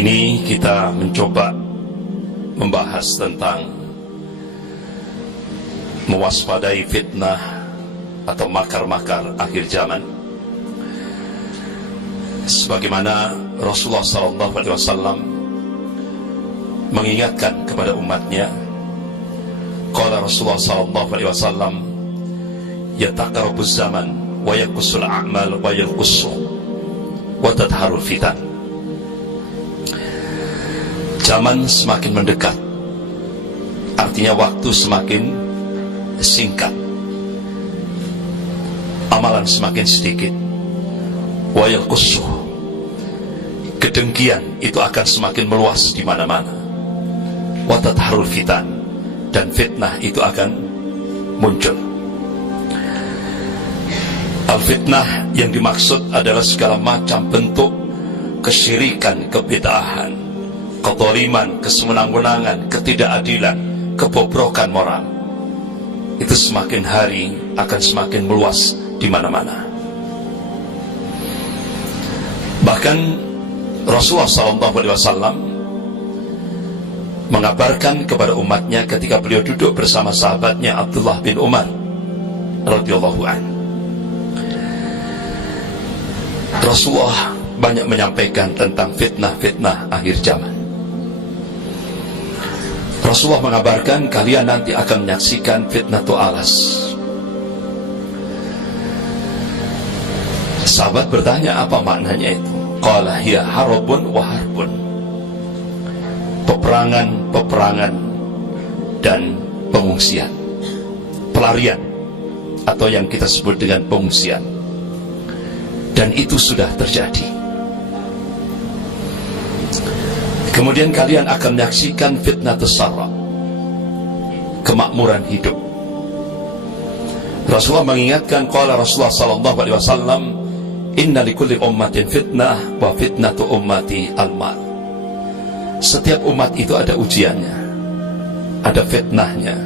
ini kita mencoba membahas tentang mewaspadai fitnah atau makar-makar akhir zaman, sebagaimana Rasulullah SAW mengingatkan kepada umatnya. Qala Rasulullah SAW, yataqarabuz zaman wa yaqusul a'mal wa yalqussu wa tadharul fitan. Zaman semakin mendekat, artinya waktu semakin singkat, amalan semakin sedikit. Wa yalqussu, kedengkian itu akan semakin meluas di mana-mana. Wa tadharul fitan, dan fitnah itu akan muncul. Al-fitnah yang dimaksud adalah segala macam bentuk kesyirikan, kebid'ahan, kezaliman, kesewenang-wenangan, ketidakadilan, kebobrokan moral. Itu semakin hari akan semakin meluas di mana-mana. Bahkan Rasulullah SAW mengabarkan kepada umatnya ketika beliau duduk bersama sahabatnya Abdullah bin Umar radhiyallahu anhu. Rasulullah banyak menyampaikan tentang fitnah-fitnah akhir zaman. Rasulullah mengabarkan, kalian nanti akan menyaksikan fitnatul alas. Sahabat bertanya, apa maknanya itu? Qala hiya harbun wa harbun, peperangan dan pengungsian, pelarian, atau yang kita sebut dengan pengungsian. Dan itu sudah terjadi. Kemudian kalian akan menyaksikan fitnatus sarra, kemakmuran hidup. Rasulullah mengingatkan, qala Rasulullah SAW, inna likulli ummatin fitnah wa fitnatu ummati al-mal. Setiap umat itu ada ujiannya, ada fitnahnya,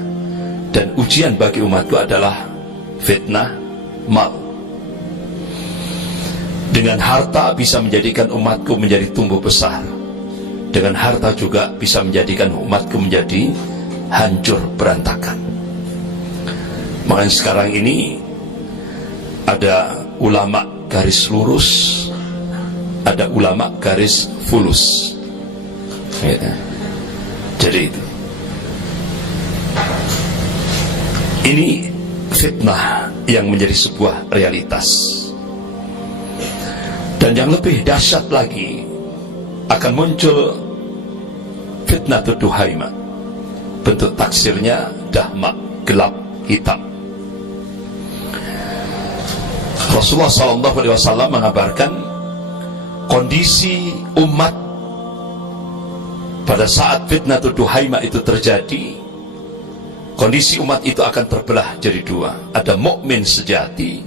dan ujian bagi umatku adalah fitnah mal. Dengan harta bisa menjadikan umatku menjadi tumbuh besar, dengan harta juga bisa menjadikan umatku menjadi hancur berantakan. Makanya sekarang ini ada ulama garis lurus, ada ulama garis fulus. Ya. Jadi itu, ini fitnah yang menjadi sebuah realitas. Dan yang lebih dahsyat lagi, akan muncul fitnah duhaima. Bentuk taksirnya dahmak, gelap, hitam. Rasulullah SAW mengabarkan kondisi umat pada saat fitnah duhaima itu terjadi. Kondisi umat itu akan terbelah jadi dua. Ada mukmin sejati,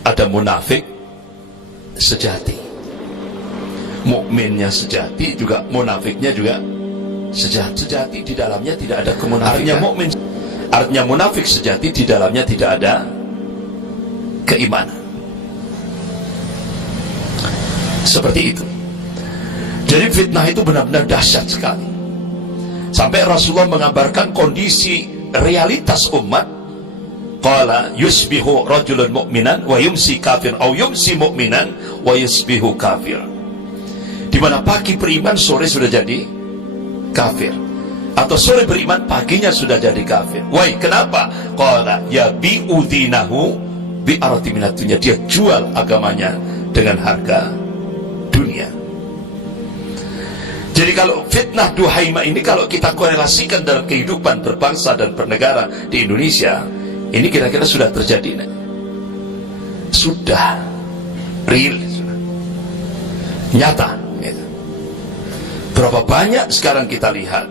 ada munafik sejati. Mukminnya sejati, juga munafiknya juga sejati. Sejati di dalamnya tidak ada kemunafikan. Artinya mukmin, artinya munafik sejati di dalamnya tidak ada keimanan. Seperti itu. Jadi fitnah itu benar-benar dahsyat sekali. Sampai Rasulullah mengabarkan kondisi realitas umat. Qala yusbihu rajulun mu'minan wa yumsi kafir, atau yumsi mu'minan wa yusbihu kafir. Di mana pagi beriman, sore sudah jadi kafir, atau sore beriman, paginya sudah jadi kafir. Why? Kenapa? Qala yabi'u dinahu bi arati minad dunya. Dia jual agamanya dengan harga dunia. Jadi kalau fitnah duhaima ini, kalau kita korelasikan dalam kehidupan berbangsa dan bernegara di Indonesia, ini kira-kira sudah terjadi, sudah real, sudah nyata. Berapa banyak sekarang kita lihat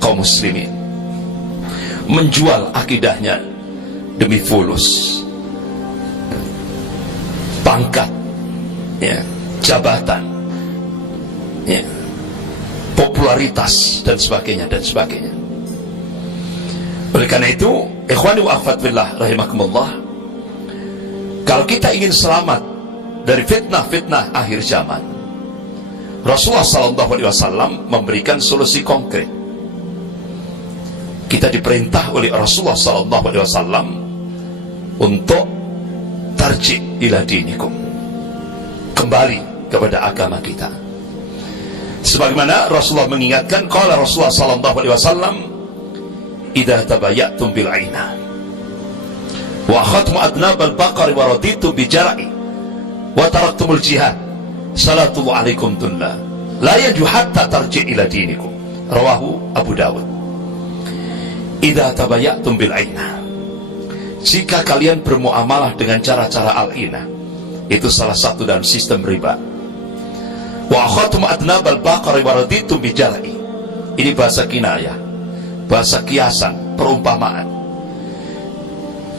kaum muslimin menjual akidahnya demi fulus, pangkat, ya, jabatan, ya, popularitas, dan sebagainya dan sebagainya. Oleh karena itu, ikhwani wa akhwat fillah rahimakumullah, kalau kita ingin selamat dari fitnah-fitnah akhir zaman, Rasulullah SAW memberikan solusi konkret. Kita diperintah oleh Rasulullah SAW untuk tarji' ila dinikum, kembali kepada agama kita. Sebagaimana Rasulullah mengingatkan, qala Rasulullah SAW, idza tabayatum bil aina wa akhadtum adnab al baqari wa raditum bi jar'i wa taraktumul jihad salatu alaikum tunla la yaju hatta tarji' ila dinikum. Rawahu Abu Dawud. Idza tabayatum bil aina, jika kalian bermuamalah dengan cara-cara al-ina, itu salah satu dalam sistem riba. Wa akhadtum adnab al baqari wa raditum bi jar'i, ini bahasa kinayah, bahasa kiasan, perumpamaan.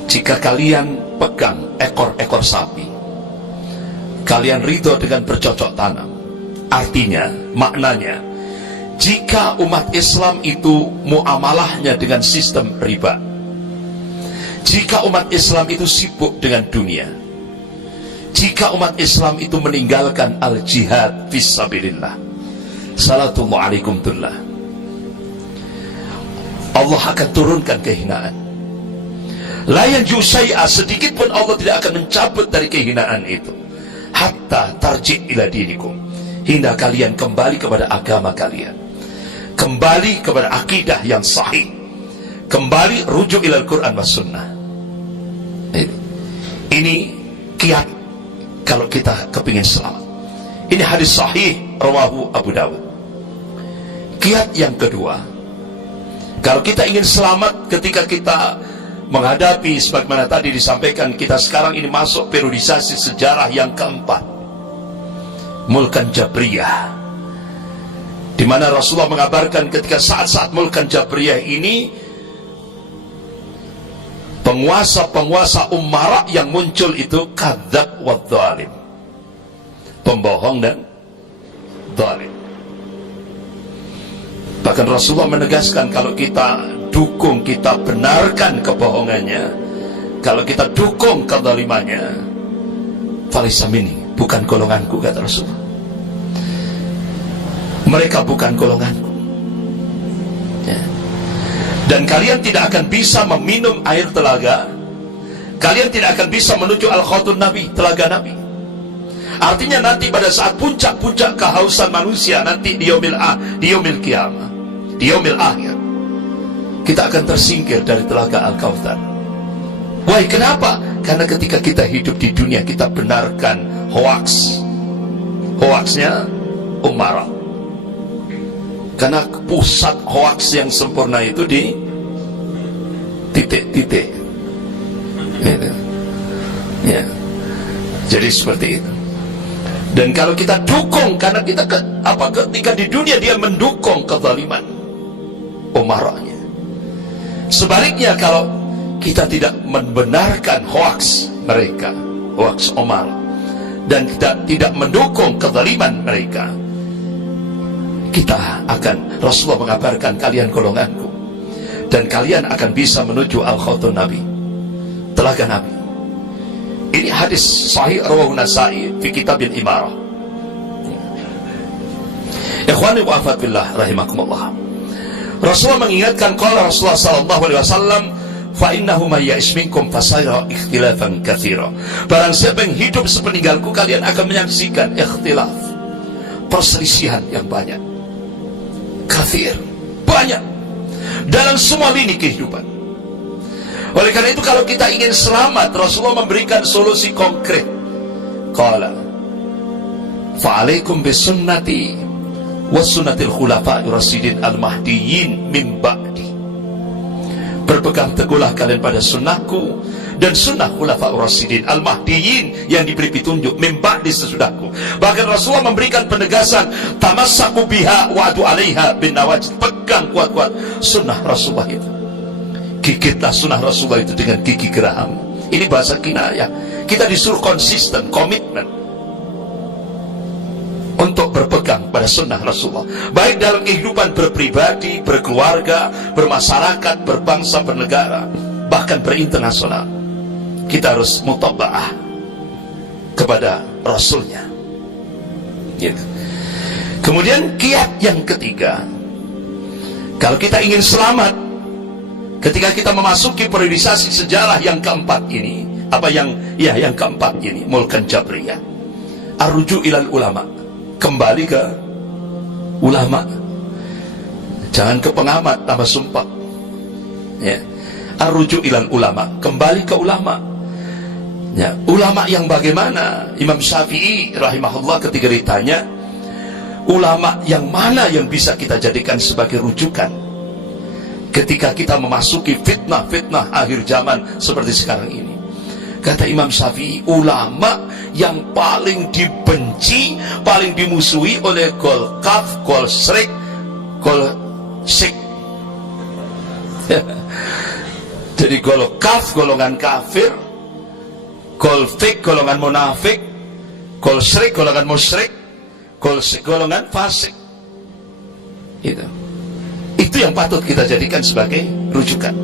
Jika kalian pegang ekor-ekor sapi, kalian ridho dengan bercocok tanam. Artinya, maknanya, jika umat Islam itu muamalahnya dengan sistem riba, jika umat Islam itu sibuk dengan dunia, jika umat Islam itu meninggalkan al-jihad fisabilillah, salatullah alaikum tullah, Allah akan turunkan kehinaan. La yanju syai'a, sedikit pun Allah tidak akan mencabut dari kehinaan itu. Hatta tarji' ila dinikum, hingga kalian kembali kepada agama kalian, kembali kepada akidah yang sahih, kembali rujuk ilal Quran was sunnah. Ini kiat kalau kita kepingin selamat. Ini hadis sahih rawahu Abu Dawud. Kiat yang kedua, kalau kita ingin selamat ketika kita menghadapi, sebagaimana tadi disampaikan, kita sekarang ini masuk periodisasi sejarah yang keempat, Mulkan Jabriyah, di mana Rasulullah mengabarkan ketika saat-saat Mulkan Jabriyah ini, penguasa-penguasa umara yang muncul itu kadzab wa dhalim, pembohong dan dhalim. Bahkan Rasulullah menegaskan, kalau kita dukung, kita benarkan kebohongannya, kalau kita dukung kezalimannya, falaysa minni, bukan golonganku, kata Rasulullah. Mereka bukan golonganku, ya. Dan kalian tidak akan bisa meminum air telaga, kalian tidak akan bisa menuju al-khawdun Nabi, telaga Nabi. Artinya nanti pada saat puncak-puncak kehausan manusia, nanti di yaumil qiyamah, di yaumil akhir, kita akan tersingkir dari telaga Al-Kautsar. Why, kenapa? Karena ketika kita hidup di dunia, kita benarkan hoaks, hoaksnya umara. Karena pusat hoaks yang sempurna itu di titik-titik, gitu. Ya. Jadi seperti itu. Dan kalau kita dukung, karena kita ketika di dunia dia mendukung kezaliman umaranya. Sebaliknya, kalau kita tidak membenarkan hoaks mereka, hoaks umar, dan kita tidak mendukung kezaliman mereka, kita akan, Rasulullah mengabarkan, kalian golonganku, dan kalian akan bisa menuju al-khawdun Nabi, telaga Nabi. Ini hadis sahih rawahu Nasa'i fi kitabil imarah. Ikhwani wa akhwat billah rahimakumullah. Rasulullah mengingatkan, qala Rasulullah sallallahu alaihi wasallam, fa innahu may ya'ish minkum fasayara ikhtilafan katsira. Barang siapa yang hidup sepeninggalku, kalian akan menyaksikan ikhtilaf, perselisihan yang banyak, katsir, banyak, dalam semua lini kehidupan. Oleh karena itu, kalau kita ingin selamat, Rasulullah memberikan solusi konkret. Qala fa'alaikum bisunnati wa sunnatil khulafa'ir rasyidin al-mahdiyyin min ba'di. Berpegang teguhlah kalian pada sunnahku dan sunnah khulafa'ir rasyidin al-mahdiyyin yang diberi petunjuk min ba'di, sesudahku. Bahkan Rasulullah memberikan penegasan, tamassaku biha wa'adu 'alaiha bin nawajid. Pegang kuat-kuat sunnah Rasulullah itu, gigitlah sunnah Rasulullah itu dengan gigi geraham. Ini bahasa kinayah. Kita disuruh konsisten, komitmen untuk berpegang pada sunnah Rasulullah, baik dalam kehidupan berpribadi, berkeluarga, bermasyarakat, berbangsa, bernegara, bahkan berinternasional. Kita harus mutaba'ah kepada Rasulnya, gitu. Kemudian kiat yang ketiga, kalau kita ingin selamat ketika kita memasuki periodisasi sejarah yang keempat ini, yang keempat ini, Mulkan Jabriyah, arruju ilal ulama, kembali ke ulama, jangan ke pengamat tambah sumpah ya. Arruju ilal ulama, kembali ke ulama ya. Ulama yang bagaimana? Imam Syafi'i rahimahullah ketika ditanya, ulama yang mana yang bisa kita jadikan sebagai rujukan ketika kita memasuki fitnah-fitnah akhir zaman seperti sekarang ini? Kata Imam Syafi'i, ulama yang paling dibenci, paling dimusuhi oleh kol kaf, kol srik, kol sik. Jadi kol kaf golongan kafir, kol fik golongan munafik, kol srik golongan musyrik, kol sik golongan fasik. Itu yang patut kita jadikan sebagai rujukan.